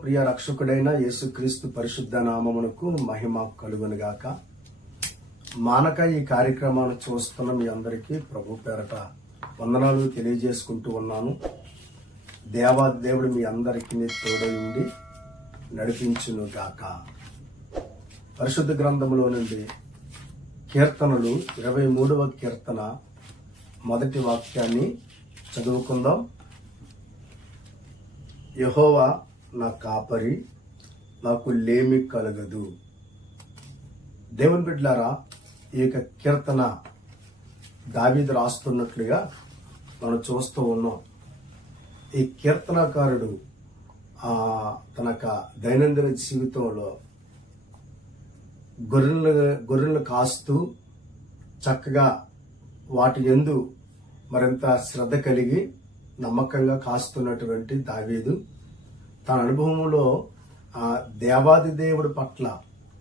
ప్రియ రక్షకుడైన యేసుక్రీస్తు పరిశుద్ధ నామమునకు మహిమ కలుగునుగాక. మానక ఈ కార్యక్రమాన్ని చూస్తున్న మీ అందరికీ ప్రభు పేరట వందనాలు తెలియజేసుకుంటూ ఉన్నాను. దేవుడు మీ అందరికీ తోడై ఉండి నడిపించునుగాక. పరిశుద్ధ గ్రంథములో నుండి కీర్తనలు 23వ కీర్తన మొదటి వాక్యాన్ని చదువుకుందాం. యెహోవా నా కాపరి, నాకు లేమి కలగదు. దేవుని బిడ్డలారా, ఈ యొక్క కీర్తన దావీదు రాస్తున్నట్లుగా మనం చూస్తూ ఉన్నాం. ఈ కీర్తనకారుడు తన దైనందిన జీవితంలో గొర్రెలను కాస్తూ చక్కగా వాటి యందు మరింత శ్రద్ధ కలిగి నమ్మకంగా కాస్తున్నటువంటి దావీదు తన అనుభవంలో దేవాది దేవుడి పట్ల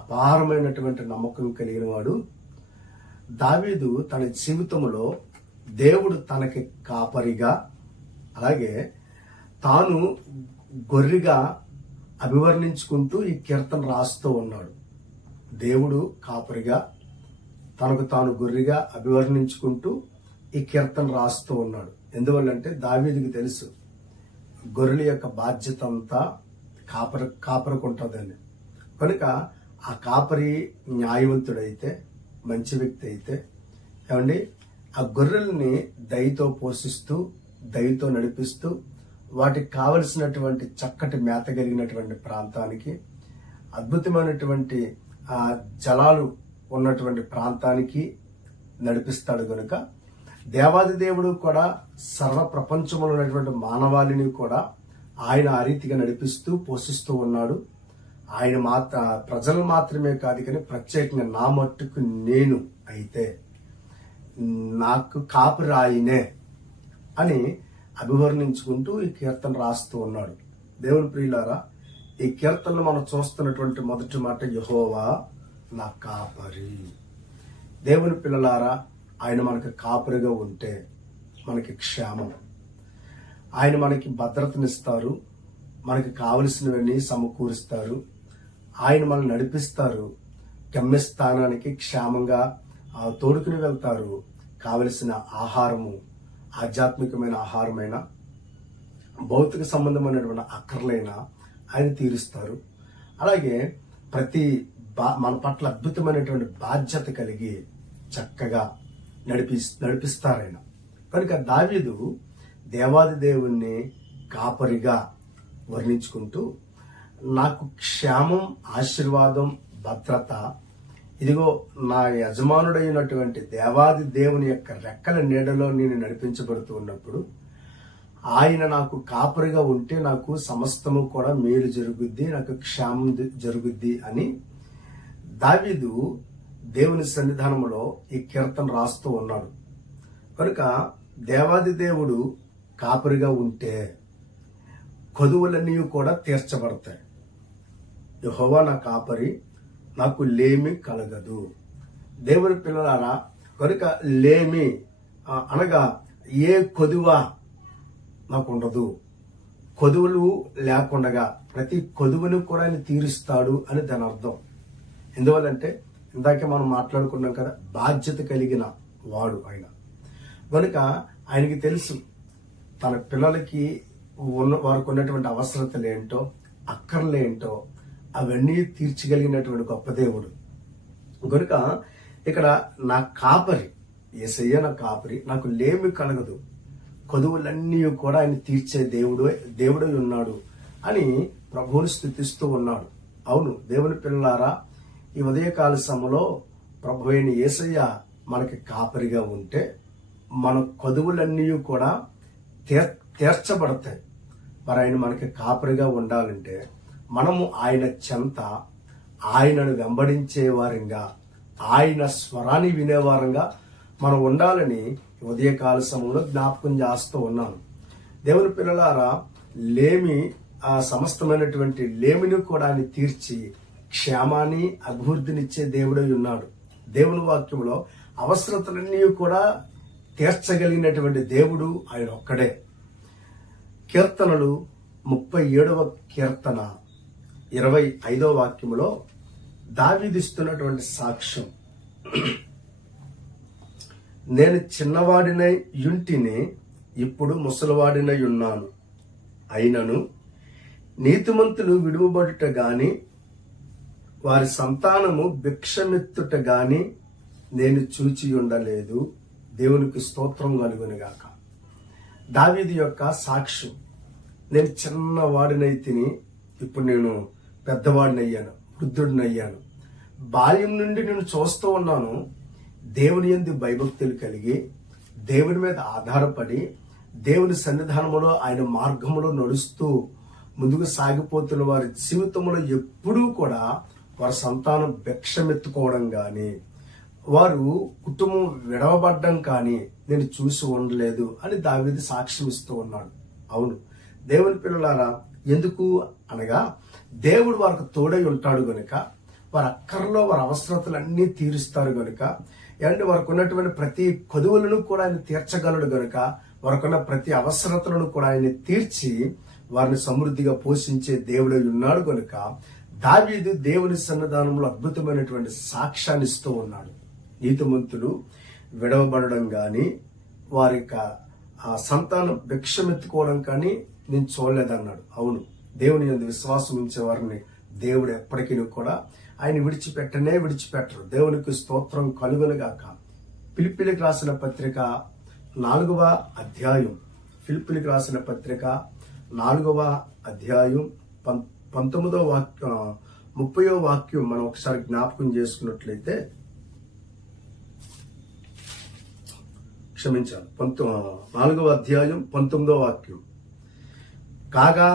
అపారమైనటువంటి నమ్మకం కలిగిన వాడు. దావీదు తన జీవితంలో దేవుడు తనకి కాపరిగా, అలాగే తాను గొర్రెగా అభివర్ణించుకుంటూ ఈ కీర్తన రాస్తూ ఉన్నాడు. దేవుడు కాపరిగా, తనకు తాను గొర్రెగా అభివర్ణించుకుంటూ ఈ కీర్తన రాస్తూ ఉన్నాడు. ఎందువల్లంటే దావీదుకి తెలుసు గొర్రెల యొక్క బాధ్యత అంతా కాపరికుంటుందని. కనుక ఆ కాపరి న్యాయవంతుడైతే, మంచి వ్యక్తి అయితే, ఏమండి ఆ గొర్రెల్ని దయతో పోషిస్తూ, దయతో నడిపిస్తూ, వాటికి కావలసినటువంటి చక్కటి మేత కలిగినటువంటి ప్రాంతానికి, అద్భుతమైనటువంటి జలాలు ఉన్నటువంటి ప్రాంతానికి నడిపిస్తాడు. కనుక దేవాది దేవుడు కూడా సర్వ ప్రపంచంలో ఉన్నటువంటి మానవాళిని కూడా ఆయన ఆ రీతిగా నడిపిస్తూ పోషిస్తూ ఉన్నాడు. ఆయన ప్రజలు మాత్రమే కాదు, కానీ ప్రత్యేకంగా నా మట్టుకు నేను అయితే నాకు కాపరి ఆయనే అని అభివర్ణించుకుంటూ ఈ కీర్తన రాస్తూ ఉన్నాడు. దేవుని ప్రియులారా, ఈ కీర్తనలో మనం చూస్తున్నటువంటి మొదటి మాట యెహోవా నా కాపరి. దేవుని పిల్లలారా, ఆయన మనకి కాపరిగా ఉంటే మనకి క్షేమం. ఆయన మనకి భద్రతనిస్తారు, మనకి కావలసినవన్నీ సమకూరుస్తారు, ఆయన మనల్ని నడిపిస్తారు, గమ్యస్థానానికి క్షేమంగా తోడుకుని వెళ్తారు. కావలసిన ఆహారము, ఆధ్యాత్మికమైన ఆహారమైన, భౌతిక సంబంధమైనటువంటి అక్కర్లైన ఆయన తీరుస్తారు. అలాగే మన పట్ల అద్భుతమైనటువంటి బాధ్యత కలిగి చక్కగా నడిపిస్తారాయన. కనుక దావీదు దేవాది దేవుణ్ణి కాపరిగా వర్ణించుకుంటూ, నాకు క్షేమం, ఆశీర్వాదం, భద్రత, ఇదిగో నా యజమానుడైనటువంటి దేవాది దేవుని యొక్క రెక్కల నీడలో నేను నడిపించబడుతూ ఉన్నప్పుడు, ఆయన నాకు కాపరిగా ఉంటే నాకు సమస్తము కూడా మేలు జరుగుద్ది, నాకు క్షేమం జరుగుద్ది అని దావీదు దేవుని సన్నిధానంలో ఈ కీర్తన రాస్తూ ఉన్నాడు. కనుక దేవాది దేవుడు కాపరిగా ఉంటే కొదువులన్నీ కూడా తీర్చబడతాయి. యెహోవా నా కాపరి, నాకు లేమి కలగదు. దేవుని పిల్లలారా, కనుక లేమి అనగా ఏ కొదువ నాకు ఉండదు. కొదువులు లేకుండగా ప్రతి కొదువును కూడా ఆయన తీరుస్తాడు అని దాని అర్థం. ఎందువల్లంటే ఇందాకే మనం మాట్లాడుకున్నాం కదా, బాధ్యత కలిగిన వాడు ఆయన. కనుక ఆయనకి తెలుసు తన పిల్లలకి వారికి ఉన్నటువంటి అవసరతలు ఏంటో, అక్కర్లేంటో అవన్నీ తీర్చగలిగినటువంటి గొప్ప దేవుడు. కనుక ఇక్కడ నా కాపరి, యేసయ్య నా కాపరి, నాకు లేమి కలగదు, కొదువులన్నీ కూడా ఆయన తీర్చే దేవుడై ఉన్నాడు అని ప్రభువుని స్తుతిస్తూ ఉన్నాడు. అవును దేవుని పిల్లలారా, ఈ ఉదయకాల సమయంలో ప్రభు అయిన యేసయ్య మనకి కాపరిగా ఉంటే మన కొదువులన్నీ కూడా తీర్చబడతాయి. మరి ఆయన మనకి కాపరిగా ఉండాలంటే మనము ఆయన చెంత, ఆయనను వెంబడించే వారంగా, ఆయన స్వరాన్ని వినేవారంగా మనం ఉండాలని ఉదయకాల సమయంలో జ్ఞాపకం చేస్తూ ఉన్నాను. దేవుని పిల్లలారా, లేమి సమస్తమైనటువంటి లేమిని కూడా ఆయన తీర్చి క్షేమాన్ని, అభివృద్ధినిచ్చే దేవుడై ఉన్నాడు. దేవుని వాక్యంలో అవసరతలన్నీ కూడా తీర్చగలిగినటువంటి దేవుడు ఆయన ఒక్కడే. కీర్తనలు 37వ కీర్తన 25వ వాక్యములో దావీదిస్తున్నటువంటి సాక్ష్యం, నేను చిన్నవాడినై యుంటిని, ఇప్పుడు ముసలివాడినై ఉన్నాను. అయినను నీతిమంతులు విడువబడుట గాని వారి సంతానము భిక్షమెత్తుట గాని నేను చూచి ఉండలేదు. దేవునికి స్తోత్రం కలుగునుగాక. దావీదు యొక్క సాక్ష్యం, నేను చిన్నవాడినై తిని ఇప్పుడు నేను పెద్దవాడినయ్యాను, వృద్ధుడినయ్యాను. బాల్యం నుండి నేను చూస్తూ ఉన్నాను, దేవుని యందు భయభక్తులు కలిగి దేవుని మీద ఆధారపడి దేవుని సన్నిధానములో ఆయన మార్గములో నడుస్తూ ముందుకు సాగిపోతున్న వారి జీవితంలో ఎప్పుడూ కూడా వారి సంతానం భిక్షమెత్తుకోవడం కానీ వారు కుటుంబం విడవబడ్డం కానీ నేను చూసి ఉండలేదు అని దావీదు సాక్ష్యం ఇస్తూ ఉన్నాడు. అవును దేవుని పిల్లలారా, ఎందుకు అనగా దేవుడు వారికి తోడై ఉంటాడు గనుక, వారి అక్కర్లో వారి అవసరతలన్నీ తీరుస్తారు గనుక, అంటే వారికి ఉన్నటువంటి ప్రతి కొదువులను కూడా ఆయన తీర్చగలడు గనుక, వారికున్న ప్రతి అవసరతలను కూడా ఆయన తీర్చి వారిని సమృద్ధిగా పోషించే దేవుడై ఉన్నాడు గనుక దావీదు దేవుని సన్నిధానంలో అద్భుతమైనటువంటి సాక్ష్యాన్ని ఇస్తూ ఉన్నాడు. నీతిమంతులు విడవబడడం కానీ వారి సంతానం భిక్షమెత్తుకోవడం కానీ నేను చూడలేదన్నాడు. అవును, దేవుని యందు విశ్వాసం ఉంచే వారిని దేవుడు ఎప్పటికీ కూడా ఆయన విడిచిపెట్టరు. దేవునికి స్తోత్రం కలుగునుగాక. ఫిలిప్పీలకు రాసిన పత్రిక 4వ అధ్యాయం, ఫిలిప్పీలకు రాసిన పత్రిక 4వ అధ్యాయం 19వ వాక్యం 30వ వాక్యం మనం ఒకసారి జ్ఞాపకం చేసుకున్నట్లయితే, క్షమించాలి, 4వ అధ్యాయం 19వ వాక్యం, కాగా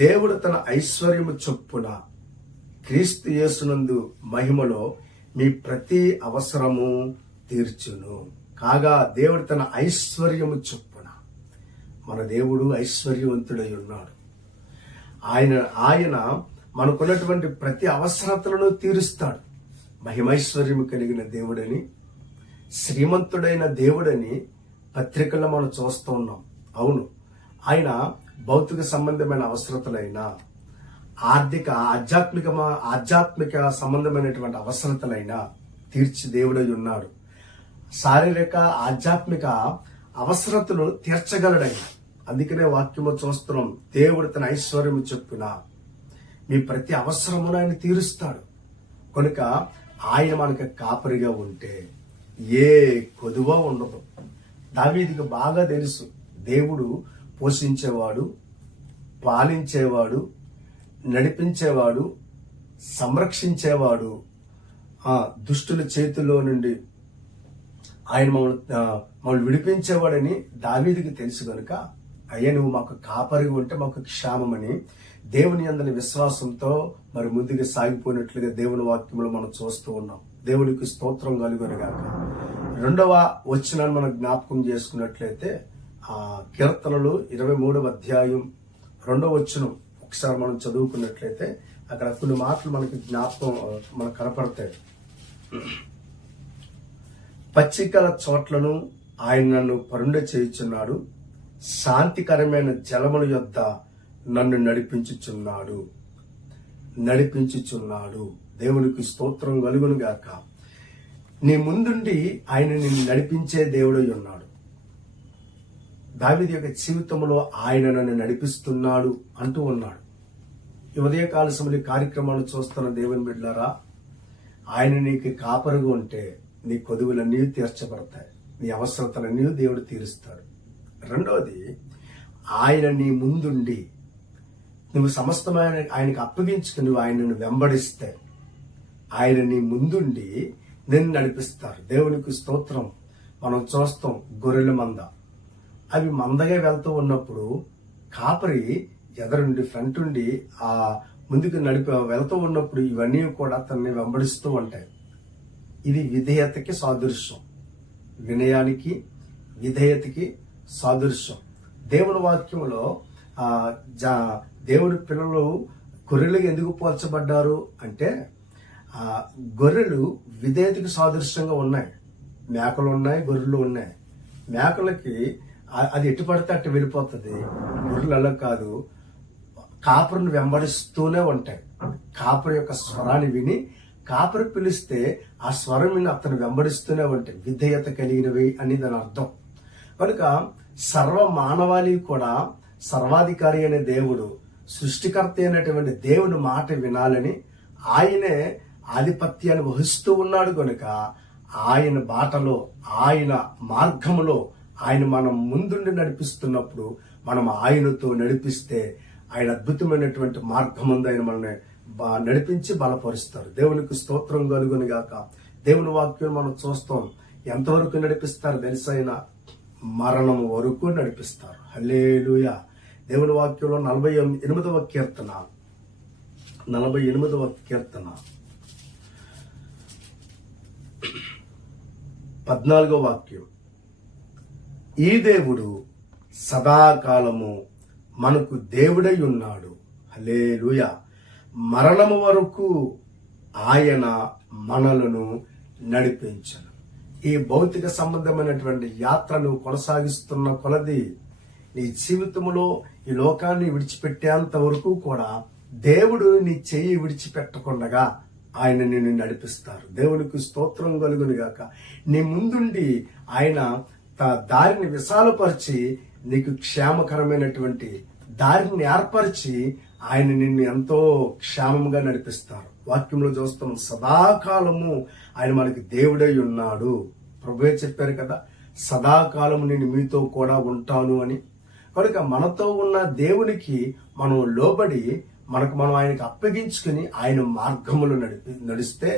దేవుడు తన ఐశ్వర్యము చొప్పున క్రీస్తు యేసునందు మహిమలో మీ ప్రతి అవసరము తీర్చును. కాగా దేవుడు తన ఐశ్వర్యము చొప్పున, మన దేవుడు ఐశ్వర్యవంతుడై ఉన్నాడు. ఆయన మనకున్నటువంటి ప్రతి అవసరతలను తీరుస్తాడు. మహిమైశ్వర్యము కలిగిన దేవుడని, శ్రీమంతుడైన దేవుడని పత్రికల్లో మనం చూస్తూ ఉన్నాం. అవును, ఆయన భౌతిక సంబంధమైన అవసరతలైన, ఆధ్యాత్మిక సంబంధమైనటువంటి అవసరతలైనా తీర్చి దేవుడై ఉన్నాడు. శారీరక ఆధ్యాత్మిక అవసరతలు తీర్చగలడైన. అందుకనే వాక్యము చూస్తున్నాం, దేవుడు తన ఐశ్వర్యము చొప్పున మీ ప్రతి అవసరమును ఆయన తీరుస్తాడు. కనుక ఆయన మనకి కాపరిగా ఉంటే ఏ కొదువ ఉండదు. దావీదుకు బాగా తెలుసు, దేవుడు పోషించేవాడు, పాలించేవాడు, నడిపించేవాడు, సంరక్షించేవాడు, దుష్టుల చేతిలో నుండి ఆయన మమ్మల్ని విడిపించేవాడని దావీదుకి తెలుసు కనుక, అయ్యా నువ్వు మాకు కాపరిగా ఉంటే మాకు క్షేమమని దేవుని యందలి విశ్వాసంతో మరి ముందుకు సాగిపోయినట్లుగా దేవుని వాక్యంలో మనం చూస్తూ ఉన్నాం. దేవునికి స్తోత్రం కలుగునుగాక. 2వ వచనాన్ని మనం జ్ఞాపకం చేసుకున్నట్లయితే, కీర్తనలు 23వ అధ్యాయం 2వ వచనం ఒకసారి మనం చదువుకున్నట్లయితే అక్కడ కొన్ని మాటలు మనకి మనకు కనపడతాయి. పచ్చికల చోట్లను ఆయన నన్ను పరుండ చేయుచున్నాడు, శాంతికరమైన జలముల యొద్ద నన్ను నడిపించుచున్నాడు. దేవునికి స్తోత్రం కలుగును గాక. నీ ముందుండి ఆయన నిన్ను నడిపించే దేవుడై ఉన్నాడు. దావీదు యొక్క జీవితంలో ఆయన నన్ను నడిపిస్తున్నాడు అంటూ ఉన్నాడు. ఈ ఉదయకాల సమయంలో కార్యక్రమాలు చూస్తున్న దేవుని బిడ్డలారా, ఆయన నీకు కాపరిగా ఉంటే నీ కొదువులన్నీ తీర్చబడతాయి, నీ అవసరతలన్నీ దేవుడు తీరుస్తాడు. రెండవది, ఆయన నీ ముందుండి నువ్వు సమస్తమైన ఆయనకు అప్పగించుకుని నువ్వు ఆయనను వెంబడిస్తే ఆయన నీ ముందుండి నిన్ను నడిపిస్తారు. దేవునికి స్తోత్రం. మనం చూస్తాం, గొర్రెల మంద అవి మందగా వెళ్తూ ఉన్నప్పుడు కాపరి ఎదరుండి ఫ్రంట్ ఉండి ఆ ముందుకు వెళ్తూ ఉన్నప్పుడు ఇవన్నీ కూడా తనని వెంబడిస్తూ ఉంటాయి. ఇది విధేయతకి సాదృశ్యం, వినయానికి విధేయతకి సాదృశ్యం. దేవుని వాక్యంలో దేవుడి పిల్లలు గొర్రెలకు ఎందుకు పోల్చబడ్డారు అంటే, గొర్రెలు విధేయతకి సాదృశ్యంగా ఉన్నాయి. మేకలు ఉన్నాయి, గొర్రెలు ఉన్నాయి. మేకలకి అది ఎటు పడితే అట్టు వెళ్ళిపోతుంది, గొర్రెలు అలా కాదు. కాపరిని వెంబడిస్తూనే ఉంటాయి. కాపరి యొక్క స్వరాన్ని విని కాపరి పిలిస్తే ఆ స్వరం విని అతను వెంబడిస్తూనే ఉంటాయి. విధేయత కలిగినవి అని దాని అర్థం. కనుక సర్వ మానవాళి కూడా సర్వాధికారి అనే దేవుడు, సృష్టికర్త అయినటువంటి దేవుని మాట వినాలని ఆయనే ఆధిపత్యాన్ని వహిస్తూ ఉన్నాడు. కనుక ఆయన బాటలో, ఆయన మార్గములో ఆయన మనం ముందుండి నడిపిస్తున్నప్పుడు మనం ఆయనతో నడిపిస్తే ఆయన అద్భుతమైనటువంటి మార్గమందు ఆయన మనల్ని నడిపించి బలపరుస్తారు. దేవునికి స్తోత్రం కలుగును గాక. దేవుని వాక్యం మనం చూస్తాం. ఎంతవరకు నడిపిస్తారు తెలుసైన మరణం వరకు నడిపిస్తారు. హల్లెలూయా. దేవుని వాక్యంలో 48వ కీర్తన 14వ వాక్యం. ఈ దేవుడు సదాకాలము మనకు దేవుడై ఉన్నాడు. హల్లెలూయా. మరణము వరకు ఆయన మనలను నడిపించను. ఈ భౌతిక సంబంధమైనటువంటి యాత్రను కొనసాగిస్తున్న కొలది నీ జీవితంలో ఈ లోకాన్ని విడిచిపెట్టేంత వరకు కూడా దేవుడు నీ చెయ్యి విడిచిపెట్టకుండగా ఆయన నిన్ను నడిపిస్తారు. దేవునికి స్తోత్రం కలుగును గాక. నీ ముందుండి ఆయన దారిని విశాలపరిచి నీకు క్షేమకరమైనటువంటి దారిని ఏర్పరిచి ఆయన నిన్ను ఎంతో క్షేమంగా నడిపిస్తారు. వాక్యంలో చూస్తాం, సదాకాలము ఆయన మనకి దేవుడై ఉన్నాడు. ప్రభువే చెప్పారు కదా, సదాకాలము నేను మీతో కూడా ఉంటాను అని. కనుక మనతో ఉన్న దేవునికి మనం లోబడి మనం ఆయనకు అప్పగించుకుని ఆయన మార్గములు నడిస్తే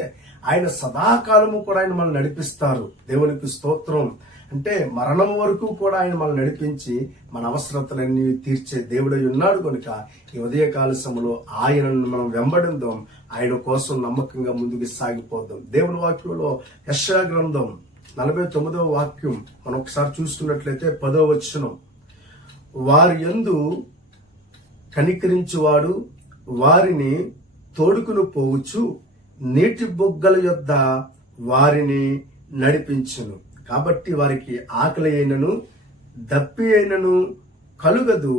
ఆయన సదాకాలము కూడా ఆయన మనల్ని నడిపిస్తారు. దేవునికి స్తోత్రం. అంటే మరణం వరకు కూడా ఆయన మనల్ని నడిపించి మన అవసరతలన్నీ తీర్చే దేవుడై ఉన్నాడు. కనుక ఈ ఉదయకాల సమయంలో ఆయనను మనం వెంబడిందాం. ఆయన కోసం నమ్మకంగా ముందుకు సాగిపోదాం. దేవుని వాక్యంలో యెషయా గ్రంథం 49వ వాక్యం మనం ఒకసారి చూసుకున్నట్లయితే 10వ వచనం. వారి యందు కనికరించువాడు వారిని తోడుకుని పోవచ్చు, నీటి బొగ్గల యొద్ద వారిని నడిపించును. కాబట్టి వారికి ఆకలి అయినను దప్పి అయినను కలుగదు,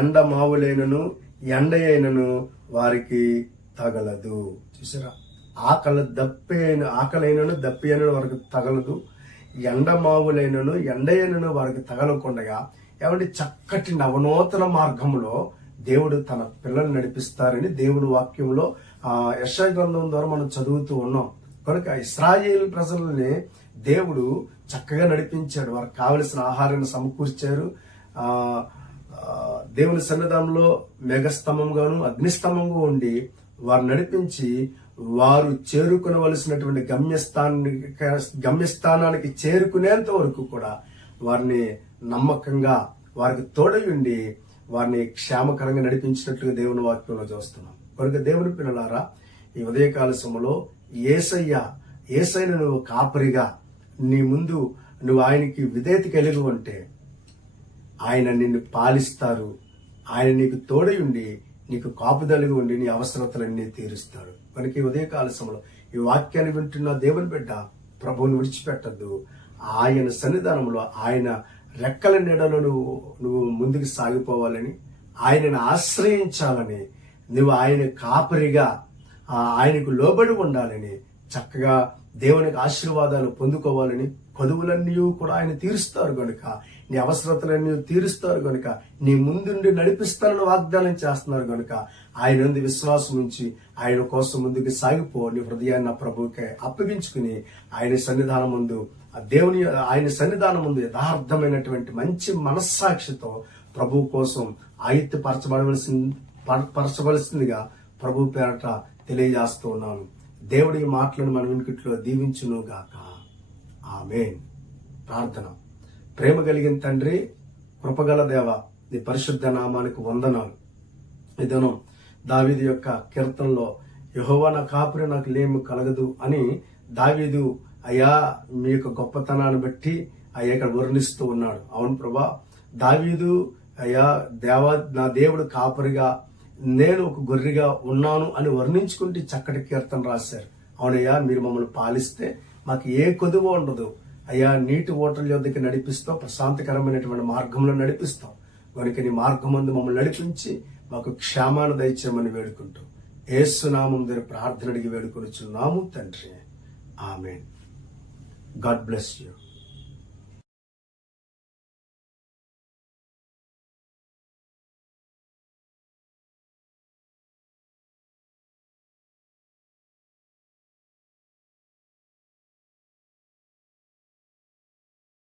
ఎండ మావులైనను ఎండ అయినను వారికి తగలదు. చూసారా, ఆకలైనను దప్పి అయినను వారికి తగలదు, ఎండ మావులైనను ఎండ అయినను వారికి తగలకుండగా ఏమంటే చక్కటి నవనూతన మార్గంలో దేవుడు తన పిల్లల్ని నడిపిస్తారని దేవుడు వాక్యంలో యెషయా గ్రంథం ద్వారా మనం చదువుతూ ఉన్నాం. కనుక ఇశ్రాయేలు ప్రజలని దేవుడు చక్కగా నడిపించాడు. వారికి కావలసిన ఆహారాన్ని సమకూర్చారు. దేవుని సన్నిధానంలో మేఘస్తంభంగాను అగ్నిస్తంభంగా ఉండి వారు నడిపించి వారు చేరుకునవలసినటువంటి గమ్యస్థానానికి చేరుకునేంత వరకు కూడా వారిని నమ్మకంగా వారికి తోడై ఉండి వారిని క్షేమకరంగా నడిపించినట్లుగా దేవుని వాక్యంలో చూస్తున్నాం. కనుక దేవుని పిల్లలారా, ఈ ఉదయకాల సమయంలో యేసయ్యను నువ్వు కాపరిగా నీ ముందు నువ్వు ఆయనకి విధేయత కలిగి ఉంటే ఆయన నిన్ను పాలిస్తారు. ఆయన నీకు తోడై ఉండి నీకు కాపుదలిగి ఉండి నీ అవసరతలన్నీ తీరుస్తాడు. కనుక ఈ ఉదయకాల సమయంలో ఈ వాక్యాన్ని వింటున్న దేవుని బిడ్డ, ప్రభువుని విడిచిపెట్టద్దు. ఆయన సన్నిధానంలో ఆయన రెక్కల నీడలో నువ్వు ముందుకు సాగిపోవాలని, ఆయనను ఆశ్రయించాలని, నువ్వు ఆయన కాపరిగా ఆయనకు లోబడి ఉండాలని, చక్కగా దేవునికి ఆశీర్వాదాలు పొందుకోవాలని, కొదువులన్నీ కూడా ఆయన తీరుస్తారు కనుక, నీ అవసరతలన్నీ తీరుస్తారు కనుక, నీ ముందుండి నడిపిస్తానని వాగ్దానం చేస్తున్నారు కనుక ఆయన నుండి విశ్వాసం ఉంచి ఆయన కోసం ముందుకు సాగిపో. నీ హృదయాన్ని ప్రభువుకే అప్పగించుకుని ఆయన సన్నిధానం ముందు ఆయన సన్నిధానం ముందు యథార్థమైనటువంటి మంచి మనస్సాక్షితో ప్రభు కోసం పరచవలసిందిగా ప్రభు పేరట తెలియజేస్తూ ఉన్నాను. దేవుడి మాటలను మన వెనుకట్లో దీవించును గాక. ఆమేన్. ప్రార్థన. ప్రేమ కలిగిన తండ్రి, కృపగల దేవ, నీ పరిశుద్ధ నామానికి వందనాలు. ఇదను దావీదు యొక్క కీర్తనలో యెహోవా నా కాపురి నాకు లేమి కలగదు అని దావీదు అయ్యా మీ యొక్క గొప్పతనాన్ని బట్టి అయ్యా ఇక్కడ వర్ణిస్తూ ఉన్నాడు. అవును ప్రభా, దావీదు అయ్యా నా దేవుడు కాపరిగా నేను ఒక గొర్రెగా ఉన్నాను అని వర్ణించుకుంటే చక్కటి కీర్తన రాశారు. అవునయ్యా, మీరు మమ్మల్ని పాలిస్తే మాకు ఏ కొదువు ఉండదు అయ్యా, నీటి ఓటల యొద్దకి నడిపిస్తావు, ప్రశాంతకరమైనటువంటి మార్గంలో నడిపిస్తావు. కనుక నీ మార్గం ముందు మమ్మల్ని నడిపించి మాకు క్షేమాన్ని దయచేయమని వేడుకుంటూ యేసునామం దగ్గర ప్రార్థన అడిగి వేడుకొనిచున్నాము తండ్రి. ఆమేన్. God bless you.